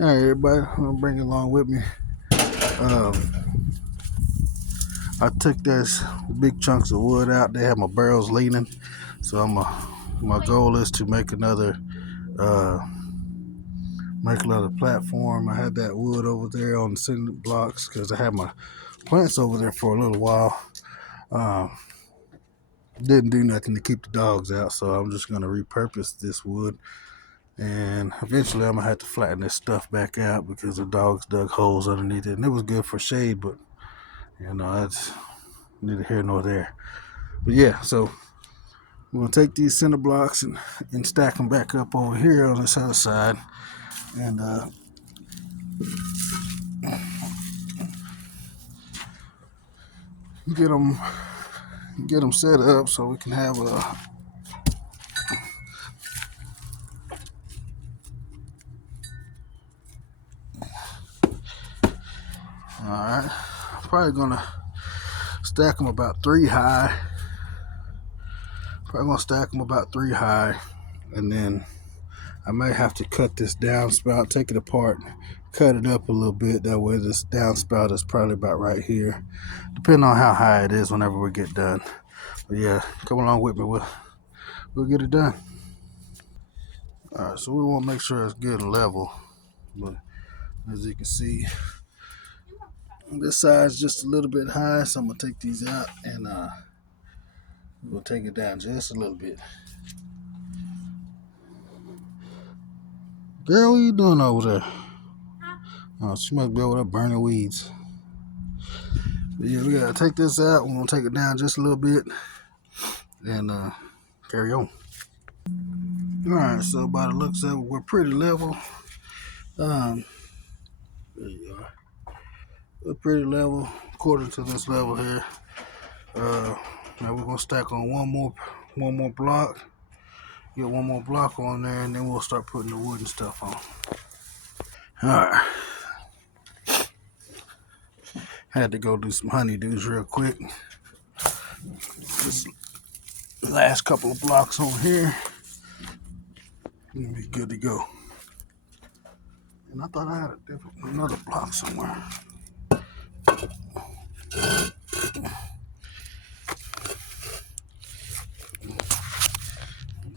All right, everybody, I'm gonna bring it along with me. Um, I took those big chunks of wood out. They have my barrels leaning, so my goal is to uh, make another platform. I had that wood over there on the cinder blocks because I had my plants over there for a little while. Um, didn't do nothing to keep the dogs out, so I'm just gonna repurpose this wood. And eventually, I'm gonna have to flatten this stuff back out because the dogs dug holes underneath it, and it was good for shade, but that's neither here nor there. But yeah, so we're gonna take these cinder blocks and stack them back up over here on this other side, and get them set up so we can have a. All right, probably gonna stack them about 3 high. Probably gonna stack them about 3 high, and then I may have to cut this downspout, take it apart, cut it up a little bit. That way, this downspout is probably about right here, depending on how high it is whenever we get done. But yeah, come along with me. We'll get it done. All right, so we want to make sure it's good and level. But as you can see, this side's just a little bit high, so I'm gonna take these out and we'll take it down just a little bit. Girl, what are you doing over there? Oh, she must be over there burning weeds. But yeah, we gotta take this out. We're gonna take it down just a little bit and carry on. All right, so by the looks of it, we're pretty level. There you are. We're pretty level according to this level here. Now we're gonna stack on one more block. Get one more block on there, and then we'll start putting the wood and stuff on. All right. Had to go do some honeydews real quick. This last couple of blocks on here, gonna be good to go. And I thought I had another block somewhere.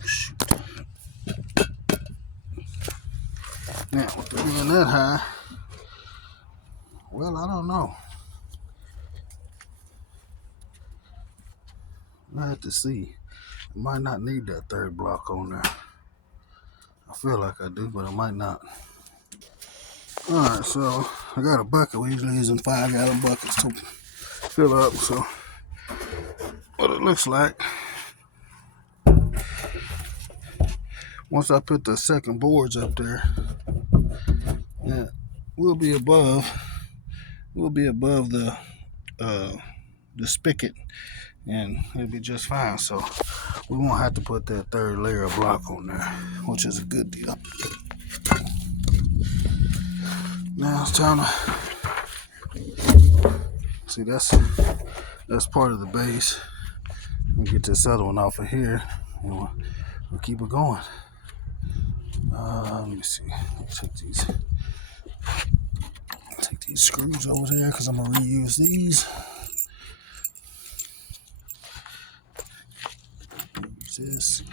Shoot. Now, with the being that high, well, I don't know. I have to see. I might not need that third block on there. I feel like I do, but I might not. Alright, so I got a bucket. We usually using 5-gallon buckets to fill up. So what it looks like, once I put the second boards up there, yeah, we'll be above the spigot, and it'll be just fine. So we won't have to put that third layer of block on there, which is a good deal. Now it's time to see, that's part of the base. We'll get this other one off of here, and we'll keep it going. Let me see. Take these screws over there because I'm gonna reuse these. Use this.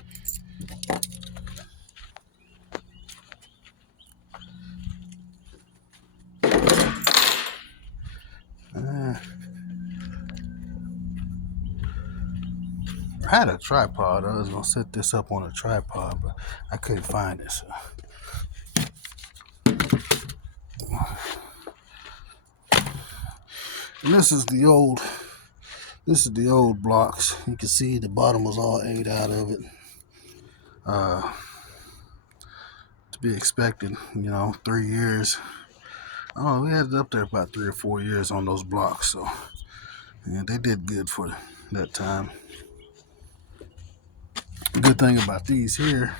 I had a tripod. I was gonna set this up on a tripod, but I couldn't find it. So. And this is the old blocks. You can see the bottom was all ate out of it. To be expected, 3 years. Oh, we had it up there about 3 or 4 years on those blocks. So, yeah, they did good for that time. The good thing about these here,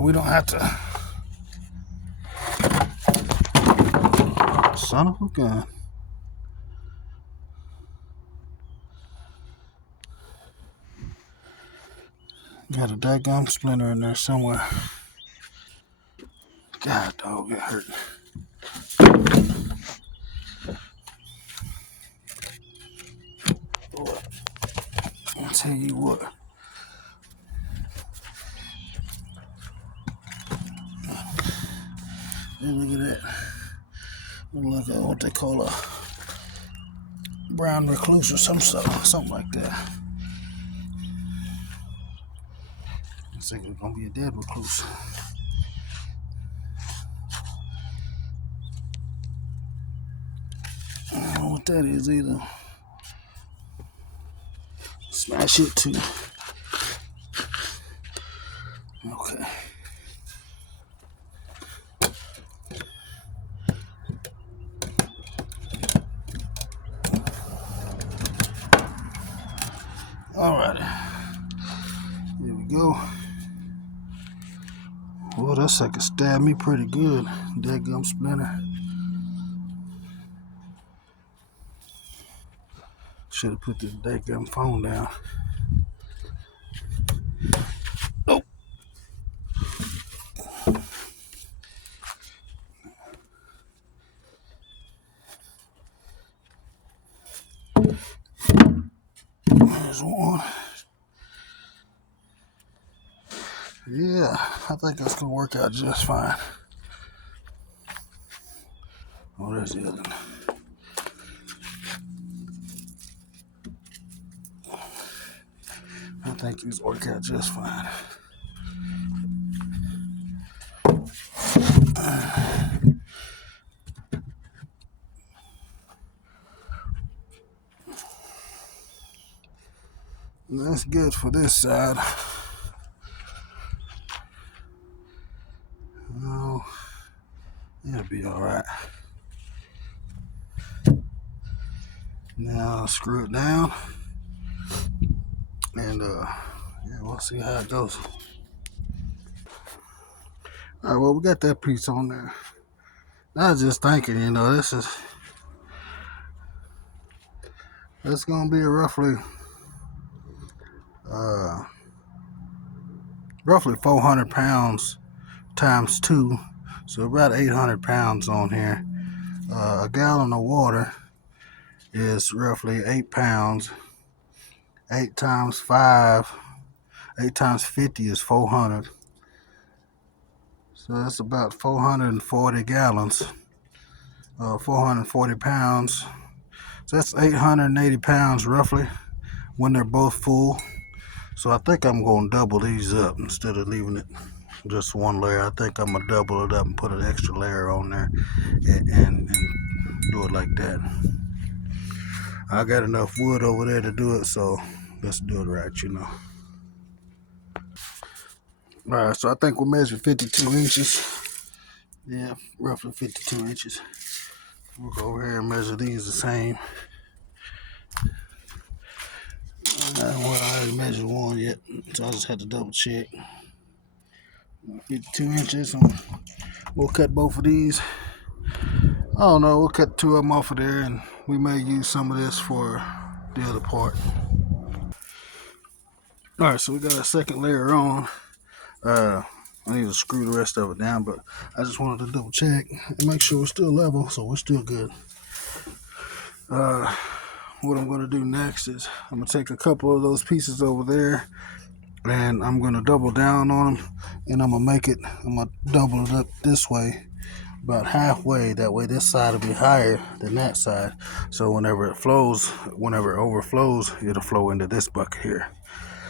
we don't have to. Son of a gun. Got a daggum splinter in there somewhere. God, dog, it hurt. I'll tell you what. Hey, look at that. Look at what they call a brown recluse or something like that. I think it's gonna be a dead recluse. I don't know what that is either. Smash it too. Okay. Alrighty. Here we go. Well, that sucker stabbed me pretty good. Daggum splinter. Should have put the daggum phone down. Oh. There's one. Yeah, I think that's gonna work out just fine. Oh, there's the other one. I think these work out just fine. That's good for this side. Oh, it'll be all right. Now I'll screw it down, and yeah, we'll see how it goes. All right, well, we got that piece on there. I was just thinking, you know, this gonna be a roughly 400 pounds times 2, so about 800 pounds on here. A gallon of water is roughly 8 pounds. 8 times 5, 8 times 50 is 400. So that's about 440 gallons, 440 pounds. So that's 880 pounds roughly when they're both full. So I think I'm going to double these up instead of leaving it just one layer. I think I'm going to double it up and put an extra layer on there and do it like that. I got enough wood over there to do it, so let's do it right, you know. All right, so I think we'll measure 52 inches. Yeah, roughly 52 inches. We'll go over here and measure these the same. Well, I already measured one yet, so I just had to double check. 52 inches. We'll cut both of these. I don't know, we'll cut 2 of them off of there, and we may use some of this for the other part. All right, so we got a second layer on. I need to screw the rest of it down, but I just wanted to double check and make sure we're still level, so we're still good. What I'm going to do next is I'm going to take a couple of those pieces over there, and I'm going to double down on them, and I'm going to double it up this way, about halfway. That way this side will be higher than that side, so whenever it overflows, it'll flow into this bucket here.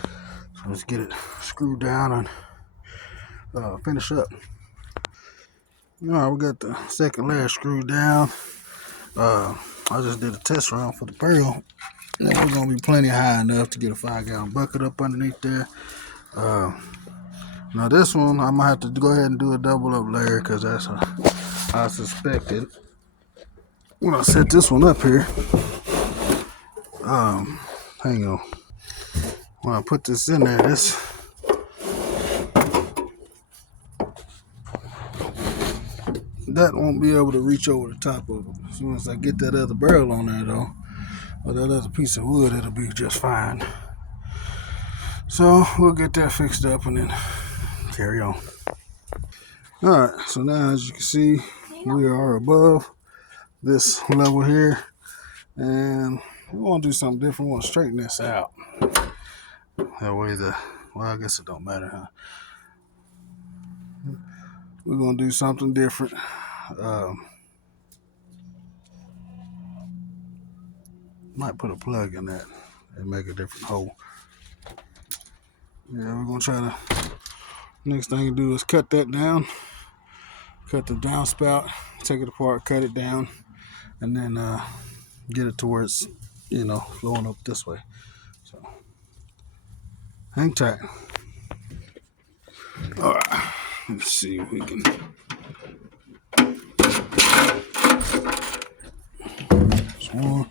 So let's get it screwed down and finish up. All right, we got the second layer screwed down. I just did a test run for the barrel, and we're gonna be plenty high enough to get a 5-gallon bucket up underneath there. Now this one, I'm gonna have to go ahead and do a double up layer, because that's I suspected when I set this one up here. Hang on. When I put this in there, that won't be able to reach over the top of it. As soon as I get that other barrel on there, though, or that other piece of wood, it'll be just fine. So we'll get that fixed up and then carry on. All right, so now as you can see, we are above this level here, and we want to do something different. We want to straighten this out. That way well, I guess it don't matter, huh? We're going to do something different. Might put a plug in that and make a different hole. Yeah, we're going to try to, next thing to do is cut that down. Cut the downspout, take it apart, cut it down, and then get it to where it's, flowing up this way. So, hang tight. All right, let's see if we can. One,